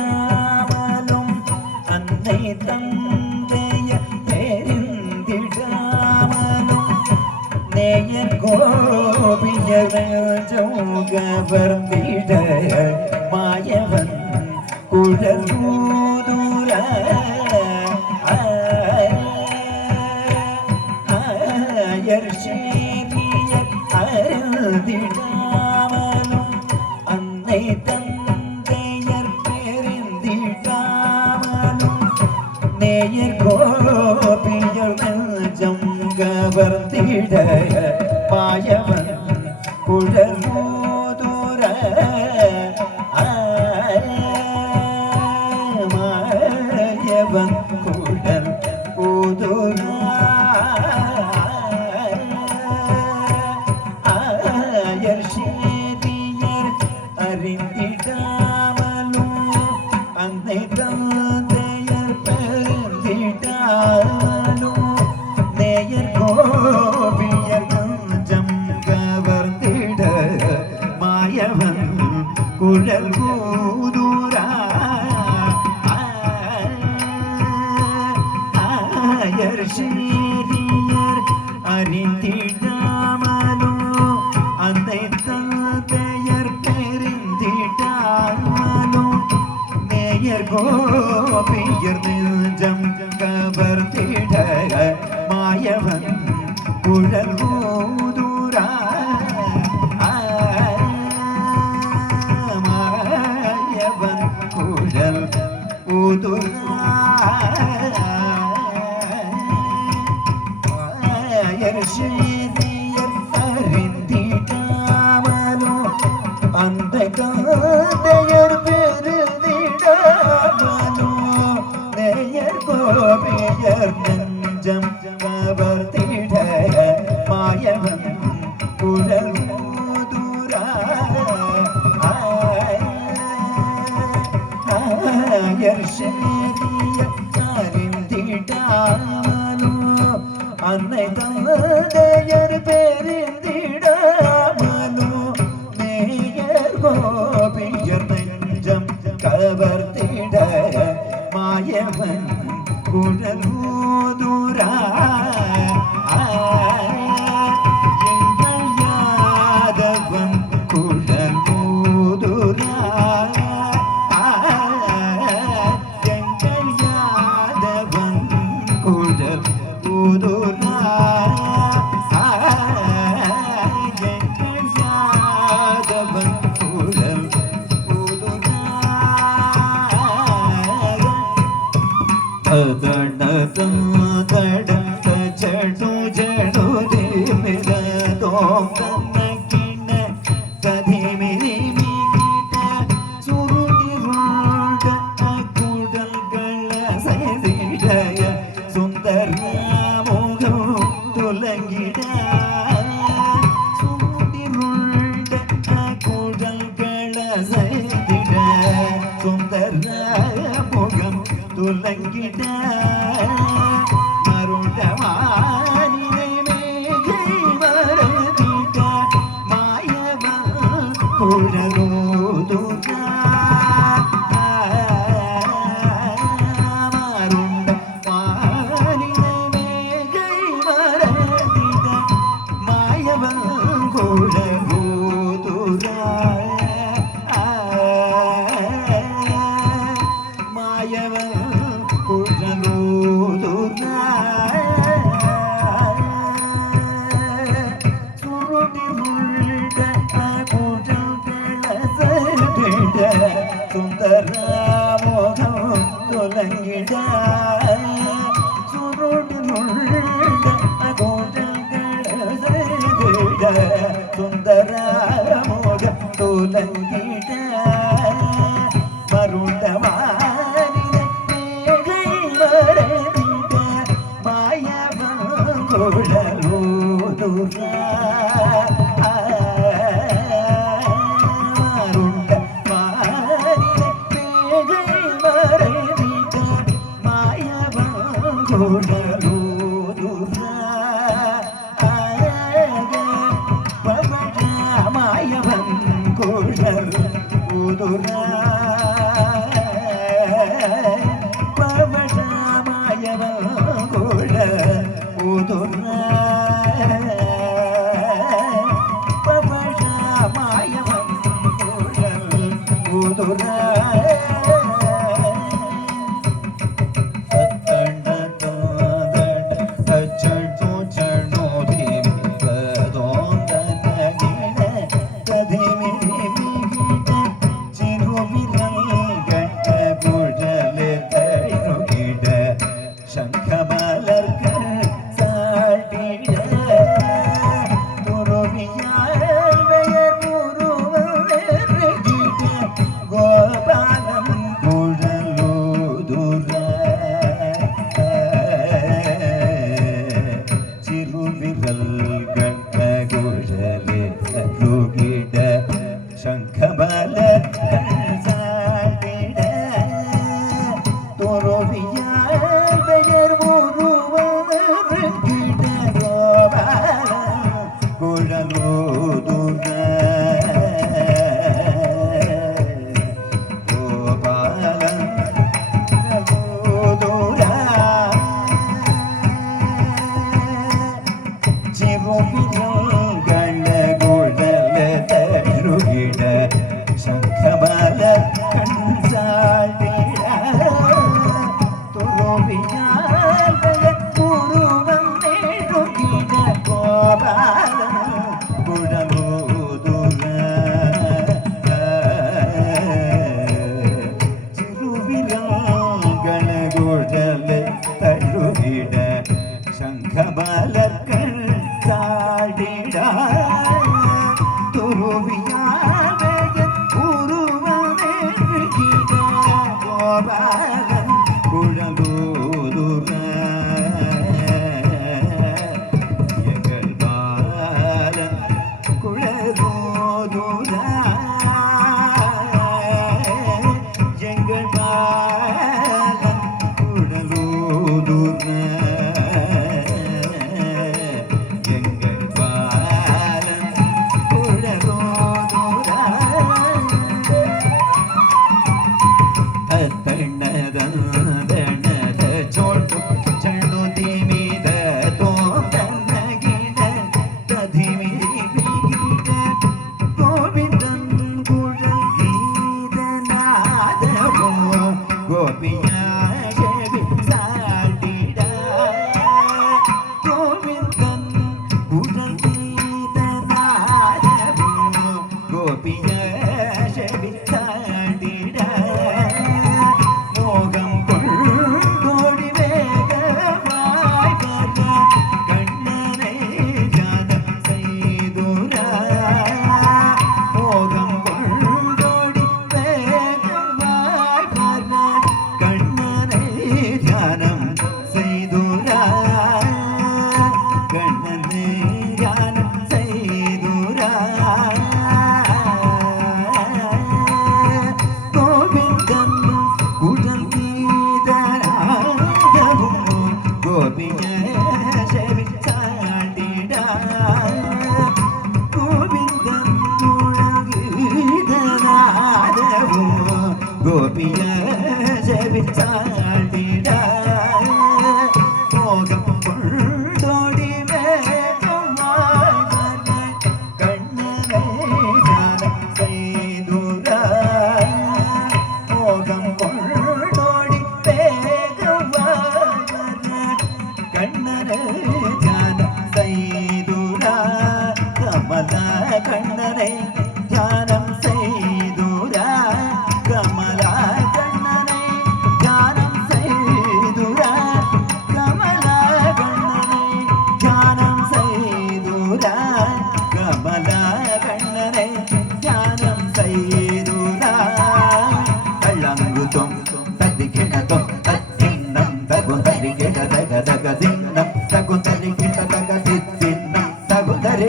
அறிந்திடாமலும் அன்னை தந்தைய தெரிந்திடாமலும் நேயர் கோபியர் ஜோகவர்ந்திட மாயவன் குழல் ஊதுர அயர்ஷேரியர் அருந்திடாமலும் அன்னை தந்தையர் பெருந்திடாமலும் நேயர் கோபியர் நெஞ்சம் கவர்ந்திட மாயவன் குழல் ஊதுர மாயவன் குழல் ஊதுர அறிந்திடாமலும் அன்னை தந்தையர் பெருந்திடாமலும் நேயர் கோபியர் நெஞ்சம் கவர்ந்திட மாயவன் குழல் ஊதுரா அயர்ஷேரியர் அறிந்திடாமலும் அன்னை தந்தையர் பெருந்திடாமலும் நேயர் கோபியர் நெஞ்சம் கவர்ந்திட மாயவன் குழல் ஊதுரா மாயவன் குழல் ஊதுரா அயர்ஷேரியர் அறிந்திடாமலும் அந்த காந்தையர் பெருந்திடாமலும் நேயர் கோபியர் நெஞ்சம் கவர்ந்திட மாயவன் குழல் ஊதுரா அயர்ஷேரியர் அறிந்திடாமலும் அன்னை தந்தையர் பெருந்திடாமலும் நேயர் கோபியர் நெஞ்சம் கவர்ந்திட மாயவன் குழல் ஊதுரா எங்கள் யாதவன் குழல் ஊதுரா எங்கள் யாதவன் குழல் ஊதுரா எங்கள் யாதவன் குழல் ஊதுரா தடதம் தடத ஜடு ஜடு தேமிரதோம் தன்னகிண கதிமிரிமிகிட சுருதிருண்ட குடல்கள செய்திடய சுந்தர முகம் துலங்கிட சுருதிருண்ட குடல்கள செய்திட சுந்தர முகம் துலங்கிட மருண்டமானினை மேகை மறந்திட மாயவன் குழலூதுரா மருண்டமானினை மேகை மறந்திட மாயவன் குழலூதுரா மாயவன் குழலூதுரா சுருதிருண்ட குடல்கள செய்திட சுந்தர முகம் துலங்கிட சுருதிருண்ட குடல்கள செய்திட சுந்தர முகம் துலங்கிட மருண்டமா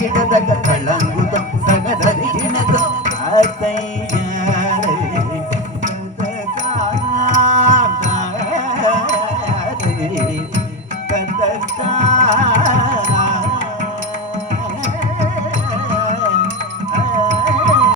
ಗಿಡದಾಗ ಕಳ್ಳಂಗ